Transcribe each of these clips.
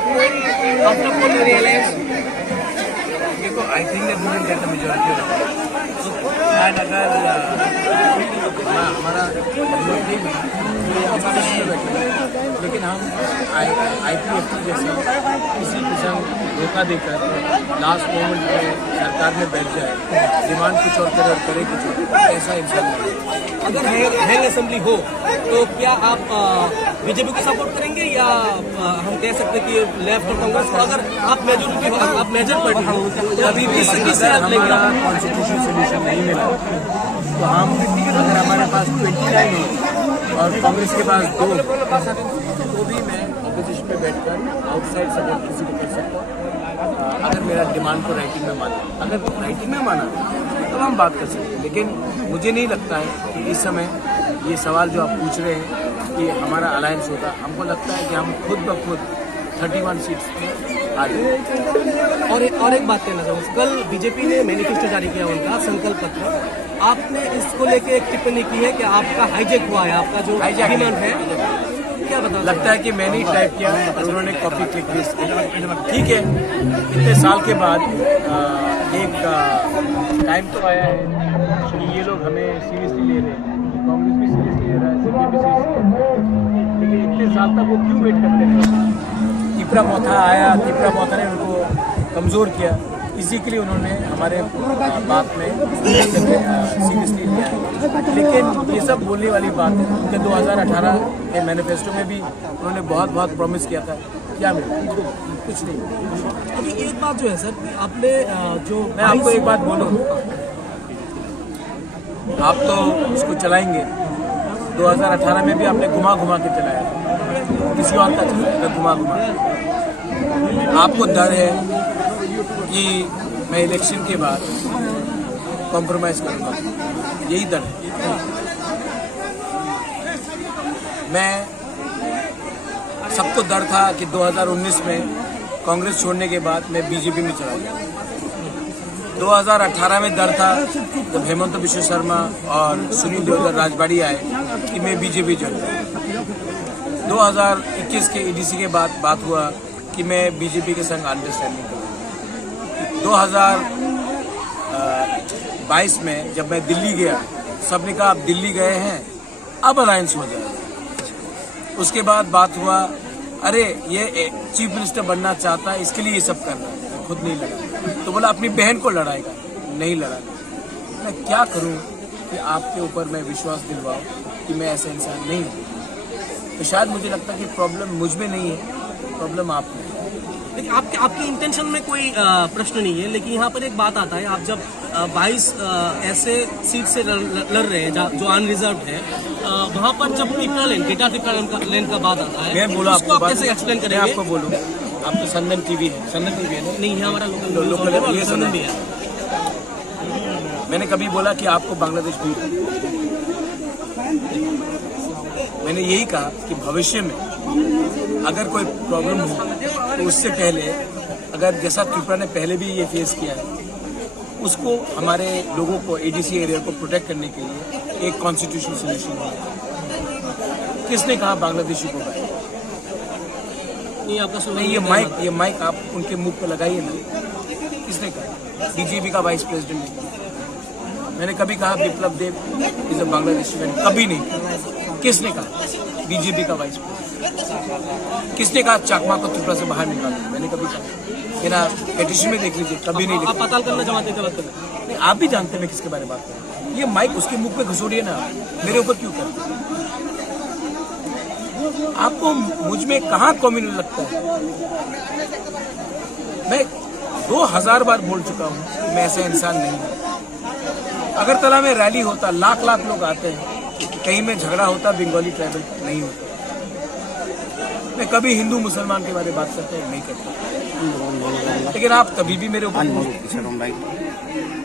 after forming the alliance? देखो, I think that we will get the majority of the votes. And अगर हमारा लेकिन हम IPFT जैसे किसी किस्म धोखा देकर लास्ट मोमेंट में सरकार में बैठ जाए, डिमांड कुछ और करे और करे कुछ और, ऐसा इंसान नहीं। अगर हैंग असेंबली हो तो क्या आप बीजेपी को सपोर्ट करेंगे या हम कह सकते हैं कि लेफ्ट और कांग्रेस को? अगर आप मेजोरिटी हो, आप मेजर पार्टी हो, अभी किससे आप लेंगे? कॉन्स्टिट्यूशन सोल्यूशन नहीं मिला तो हम, अगर हमारे पास 29 हो और कांग्रेस के पास 2, तो भी मैं अपोजिशन में बैठकर आउटसाइड सपोर्ट किसी को कर सकता हूँ, अगर मेरा डिमांड को राइटिंग में माना। अगर राइटिंग में माना तो हम बात कर सकते हैं, लेकिन मुझे नहीं लगता है कि इस समय ये सवाल जो आप पूछ रहे हैं कि हमारा अलायंस होगा, हमको लगता है कि हम खुद ब खुद 31 सीट्स आ जाए। और एक बात कहना चाहूँगा, कल बीजेपी ने मैनिफेस्टो जारी किया, उनका संकल्प पत्र। आपने इसको लेके एक टिप्पणी की है कि आपका हाईजैक हुआ है, आपका जो डिमांड है, क्या बता? लगता है कि मैंने ही टाइप किया और उन्होंने कॉपी क्लिक पेस्ट किया। ठीक है, इतने साल के बाद एक टाइम तो आया है कि ये लोग हमें सीरियसली ले रहे हैं, कांग्रेस भी सीरियसली ले रहा है, सीपीएम भी सीरियसली ले रहा है, लेकिन इतने साल तक वो क्यों वेट करते रहे? तिपरा मोथा आया, तिपरा मोथा ने उनको कमज़ोर किया, इसी के लिए उन्होंने हमारे बात में सीरियसली लिया है। लेकिन ये सब बोलने वाली बात है, उनके 2018 के मैनिफेस्टो में भी उन्होंने बहुत प्रॉमिस किया था, क्या मिला? कुछ नहीं। अभी एक बात जो है सर, आपने जो मैं आपको एक बात बोलूँ, आप तो उसको चलाएंगे, 2018 में भी आपने घुमा के चलाया, किसी और का चलाया घुमा। आपको डर है कि मैं इलेक्शन के बाद कॉम्प्रोमाइज करूंगा, यही डर है। मैं सबको डर था कि 2019 में कांग्रेस छोड़ने के बाद मैं बीजेपी में चला गया। 2018 में डर था जब हेमंत बिश्व शर्मा और सुनील देवधर राजबाड़ी आए कि मैं बीजेपी ज्वाइन करूँ। 2021 के EDC के बाद बात हुआ कि मैं बीजेपी के संग अंडरस्टैंडिंग करूँ। 2022 में जब मैं दिल्ली गया, सबने कहा आप दिल्ली गए हैं, अब अलायंस हो जाए। उसके बाद बात हुआ, अरे ये चीफ मिनिस्टर बनना चाहता है, इसके लिए ये सब करना है, खुद नहीं लड़ा। तो बोला अपनी बहन को लड़ाएगा, नहीं लड़ा। मैं क्या करूं कि आपके ऊपर मैं विश्वास दिलवाऊं कि मैं ऐसा इंसान नहीं हूं? तो शायद मुझे लगता है कि प्रॉब्लम मुझ में नहीं है, प्रॉब्लम आप में। लेकिन आपकी इंटेंशन में कोई प्रश्न नहीं है, लेकिन यहाँ पर एक बात आता है, आप जब 22 ऐसे सीट से लड़ रहे हैं जो अनरिजर्व है, वहाँ पर जब टिपरा लेन का बात आता है, मैं बोला उसको आप कैसे एक्सप्लेन करेंगे? मैं आपको बोलूँ, आप तो संदन टीवी है ना? नहीं है, हमारा लोकल ये संदन भी है। मैंने कभी बोला कि आपको बांग्लादेश भी, मैंने यही कहा कि भविष्य में अगर कोई प्रॉब्लम हो तो उससे पहले, अगर जैसा त्रिपुरा ने पहले भी ये फेस किया है, उसको हमारे लोगों को ADC एरिया को प्रोटेक्ट करने के लिए एक कॉन्स्टिट्यूशनल सोल्यूशन है। किसने कहा बांग्लादेशी को? नहीं, आपका सुना? ये माइक आप उनके मुंह पे लगाइए ना। किसने कहा? बीजेपी का वाइस प्रेसिडेंट ने। मैंने कभी कहा विप्लव देव इज अ बांग्लादेशी? मैंने कभी नहीं। किसने कहा? बीजेपी का वाइस प्रेसिडेंट। किसने कहा चकमा को त्रिपुरा से बाहर निकाल? मैंने कभी कहा? मेरा पेटिशन में देख लीजिए, कभी नहीं लिखा। आप पताल करना चाहते थे? नहीं, आप भी जानते हैं मैं किसके बारे में बात कर रहा हूँ। ये माइक उसके मुंह पे घुसोड़िए ना, मेरे ऊपर क्यों करते? आपको मुझ में कहाँ कम्युनल लगता है? मैं 2000 बार बोल चुका हूँ कि मैं ऐसा इंसान नहीं हूँ। अगरतला में रैली होता, लाख लोग आते हैं, कहीं में झगड़ा होता, बंगाली ट्राइबल नहीं होता। मैं कभी हिंदू मुसलमान के बारे में बात करते हैं नहीं करता, लेकिन आप कभी भी मेरे ऊपर,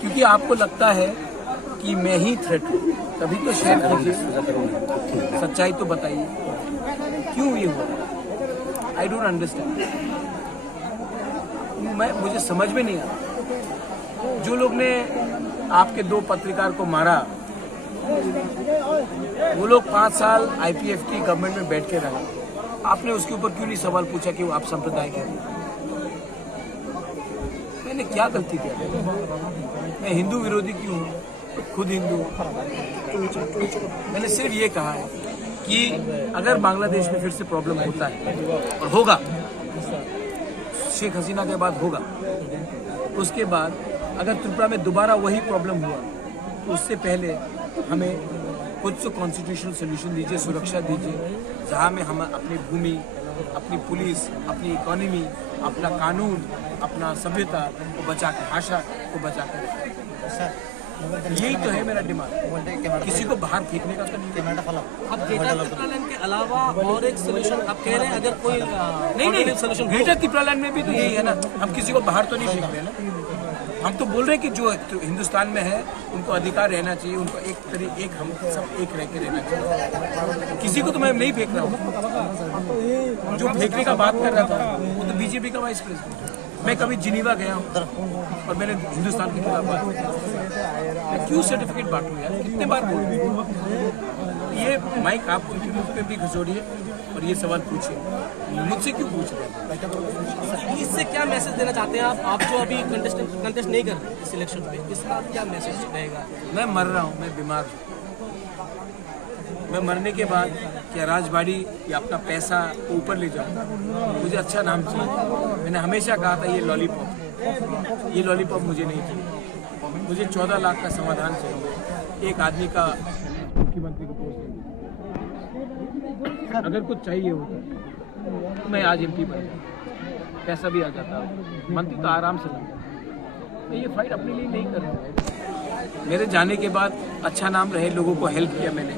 क्योंकि आपको लगता है कि मैं ही थ्रेट हूँ, तभी तो शेयर कीजिए, सच्चाई तो बताइए क्यों ये हुआ। आई डोंट अंडरस्टैंड, मुझे समझ में नहीं आता। जो लोग ने आपके 2 पत्रकार को मारा, वो लोग 5 साल IPFT गवर्नमेंट में बैठ के रहे, आपने उसके ऊपर क्यों नहीं सवाल पूछा कि वो आप संप्रदाय के? मैंने क्या गलती किया? मैं हिंदू विरोधी क्यों हूँ? खुद हिंदू हूँ। मैंने सिर्फ ये कहा है कि अगर बांग्लादेश में फिर से प्रॉब्लम होता है और होगा, शेख हसीना के बाद होगा, उसके बाद अगर त्रिपुरा में दोबारा वही प्रॉब्लम हुआ तो उससे पहले हमें कुछ तो कॉन्स्टिट्यूशनल सोल्यूशन दीजिए, सुरक्षा दीजिए, जहाँ में हम अपनी भूमि, अपनी पुलिस, अपनी इकोनॉमी, अपना कानून, अपना सभ्यता को बचा कर, भाषा को बचा कर। यही तो है मेरा डिमांड। किसी को बाहर फेंकने का तो नहीं है। अब ग्रेटर त्रिपुरालैंड के अलावा और एक सोल्यूशन आप कह रहे हैं, अगर कोई नहीं सोल्यूशन ग्रेटर त्रिपुरालैंड में भी तो यही है ना, हम किसी को बाहर तो नहीं फेंक रहे ना। हम तो बोल रहे हैं कि जो हिंदुस्तान में है उनको अधिकार रहना चाहिए, उनको हम सब एक रह के रहना चाहिए। किसी को तो मैं नहीं फेंक रहा हूँ। जो फेंकने का बात कर रहा था वो तो बीजेपी का वाइस प्रेसिडेंट। मैं कभी जिनीवा गया हूँ और मैंने हिंदुस्तान के खिलाफ बात की। मैं क्यों सर्टिफिकेट बांटूँ यार? कितने बार बोलूँ? ये माइक आप उनके मुख पे भी घसोड़िए और ये सवाल पूछिए, मुझसे क्यों पूछ रहे हैं? इससे क्या मैसेज देना चाहते हैं आप जो अभी कंटेस्ट नहीं कर रहे इस इलेक्शन पे? इसका क्या मैसेज रहेगा? मैं मर रहा हूँ, मैं बीमार हूँ। मैं मरने के बाद क्या राजबाड़ी या अपना पैसा ऊपर ले जाऊँ? मुझे अच्छा नाम चाहिए। मैंने हमेशा कहा था ये लॉलीपॉप मुझे नहीं चाहिए। मुझे 14 लाख का समाधान चाहिए, एक आदमी का मुख्यमंत्री को पोस्ट नहीं। अगर कुछ चाहिए होता तो मैं आज एमपी बन जाता, पैसा भी आ जाता, मंत्री तो आराम से लग जाता। मैं ये फाइट अपने लिए नहीं कर रहा। मेरे जाने के बाद अच्छा नाम रहे, लोगों को हेल्प किया मैंने,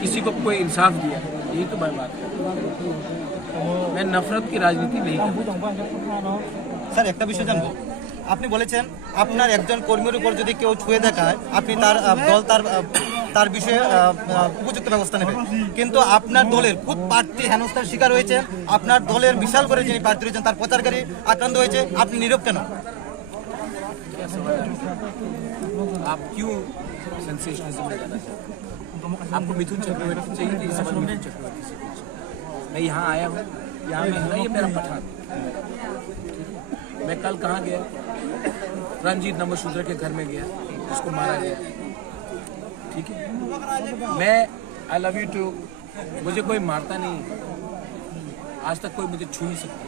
किसी को कोई इंसाफ दिया, यही तो मैं बात है। मैं नफरत की राजनीति नहीं करता। স্যার একটা বিষয় জানবো, আপনি বলেছেন আপনার একজন কর্মীর উপর যদি কেউ ছুঁয়ে দেখায় আপনি তার দল তার বিষয়ে উপযুক্ত ব্যবস্থা নেবে, কিন্তু আপনার দলের খুদ প্রার্থী হেনস্থার শিকার হয়েছে, আপনার দলের বিশাল করে যিনি প্রার্থী রয়েছেন তার প্রচারকারী আক্রান্ত হয়েছে, আপনি নীরব কেন? आप क्यों सेंसेशनलिज्म में जाना चाहते हैं? आपको मिथुन चक्रवर्ती चाहिए थी, सवाल मिथुन चक्रवर्ती से पूछिए। मैं यहाँ आया हूँ, यहाँ में है ना ये मेरा पठान। मैं कल कहाँ गया? रंजीत नमोशूद्र के घर में गया, उसको मारा गया। ठीक है, मैं आई लव यू टू, मुझे कोई मारता नहीं, आज तक कोई मुझे छू नहीं सकता।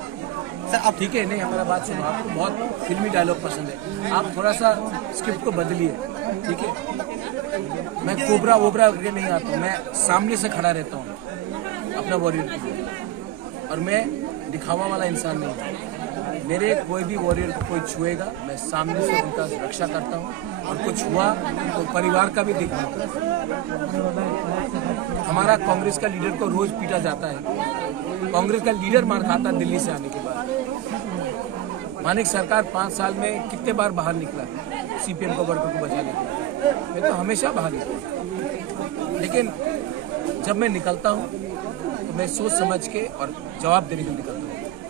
सर आप ठीक है, नहीं हमारा बात सुनो, आपको बहुत फिल्मी डायलॉग पसंद है, आप थोड़ा सा स्क्रिप्ट को बदलिए। ठीक है, मैं कोबरा वोबरा करके नहीं आता हूँ, मैं सामने से खड़ा रहता हूँ अपना वॉरियर के लिए, और मैं दिखावा वाला इंसान नहीं हूँ। मेरे कोई भी वॉरियर को कोई छुएगा, मैं सामने से उनका रक्षा करता हूँ, और कुछ हुआ तो परिवार का भी दिखाऊंगा। हमारा कांग्रेस का लीडर को रोज पीटा जाता है, कांग्रेस का लीडर मार खाता दिल्ली से आने के बाद। मानिक सरकार 5 साल में कितने बार बाहर निकला सीपीएम को वर्कर को बचाने के लिए? मैं तो हमेशा बाहर निकला, लेकिन जब मैं निकलता हूँ तो मैं सोच समझ के और जवाब देने के लिए निकलता हूँ,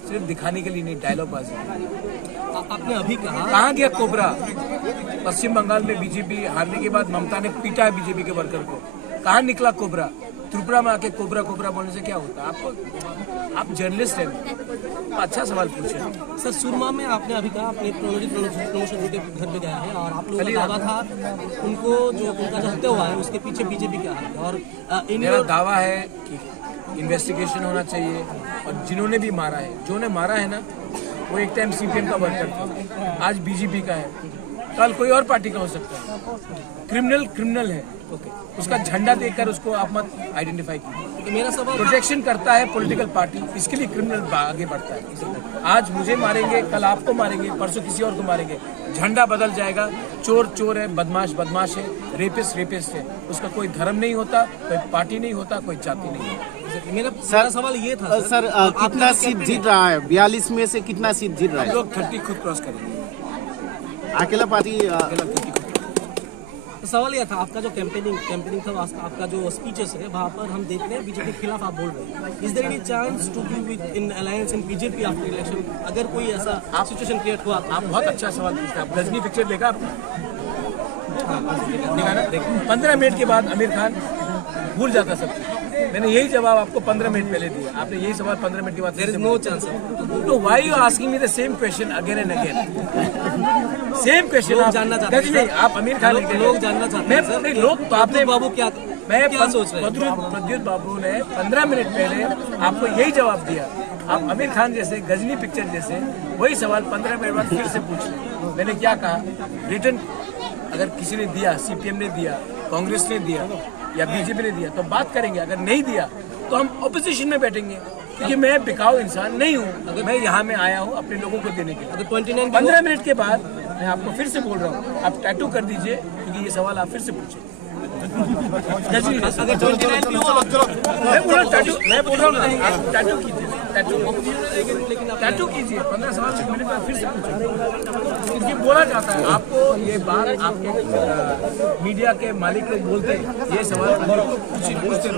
सिर्फ दिखाने के लिए नहीं, डायलॉग बाजी। आपने अभी कहा कहाँ गया कोबरा? पश्चिम बंगाल में बीजेपी हारने के बाद ममता ने पीटा है बीजेपी के वर्कर को, कहाँ निकला कोबरा? त्रिपुरा में आके कोबरा कोबरा बोलने से क्या होता है? आपको, आप जर्नलिस्ट हैं, अच्छा सवाल पूछे। सर सुरमा में आपने अभी कहा अपने प्रमोशन के घर पे गया है, और आप लोगों का दावा था उनको जो उनका जो हत्या हुआ है उसके पीछे बीजेपी क्या है, और मेरा दावा है कि इन्वेस्टिगेशन होना चाहिए, और जिन्होंने भी मारा है, जो ने मारा है ना, वो एक टाइम सीपीएम का वर्कर था, आज बीजेपी का है, कल कोई और पार्टी का हो सकता है। क्रिमिनल है, उसका झंडा देखकर उसको आप मत आइडेंटिफाई कीजिए। मेरा सवाल प्रोटेक्शन करता है पॉलिटिकल पार्टी, इसके लिए क्रिमिनल आगे बढ़ता है। आज मुझे मारेंगे, कल आपको मारेंगे, परसों किसी और को मारेंगे, झंडा बदल जाएगा। चोर चोर है, बदमाश बदमाश है, रेपिस्ट रेपिस्ट है, उसका कोई धर्म नहीं होता, कोई पार्टी नहीं होता, कोई जाति नहीं होता। मेरा सवाल ये था सर कितना सीट जीत रहा है? 42 में से कितना सीट जीत रहा हम है? लोग 30 खुद क्रॉस करेंगे, अकेला पार्टी अकेला 30 खुद। सवाल यह था, आपका जो कैंपेनिंग था, आपका जो स्पीचेस है वहाँ पर हम देख रहे हैं बीजेपी के खिलाफ आप बोल रहे हैं। Is there any chance to be with in alliance in BJP after election? अगर कोई ऐसा सिचुएशन क्रिएट हुआ तो? आप बहुत अच्छा सवाल पूछते हैं। आप गजनी पिक्चर देखा आपने? देखा ना? 15 मिनट के बाद आमिर खान भूल जाता सब कुछ। मैंने यही जवाब आपको 15 मिनट पहले दिया, आपने यही सवाल 15 मिनट के बाद देयर इज नो चांस तो why you asking me the same question again and again? Same question लोग आप जानना चाहते हैं, नहीं, आप आमिर खान लोग जानना चाहते हैं, सर। नहीं, लोग तो आपने बाबू क्या सोच रहे हैं? प्रद्युत बाबू ने 15 मिनट पहले आपको यही जवाब दिया। आप आमिर खान जैसे गजनी पिक्चर जैसे वही सवाल 15 मिनट बाद फिर से पूछ रहे। मैंने क्या कहा, रिटर्न अगर किसी ने दिया, सीपीएम ने दिया, कांग्रेस ने दिया या बीजेपी ने दिया तो बात करेंगे, अगर नहीं दिया तो हम ऑपोजिशन में बैठेंगे, क्योंकि मैं बिकाऊ इंसान नहीं हूँ। अगर मैं यहाँ में आया हूँ अपने लोगों को देने के लिए। 15 मिनट के बाद मैं आपको फिर से बोल रहा हूँ, आप टैटू कर दीजिए, क्योंकि ये सवाल आप फिर से पूछे। अगर 29 भी हो मैं बोल रहा हूँ ना, आप टैटू कीजिए, टैटू कीजिए, 15 मिनट बाद फिर से पूछिए। क्योंकि बोला जाता है आपको ये बात, आपके मीडिया के मालिक लोग बोलते हैं ये सवाल पूछते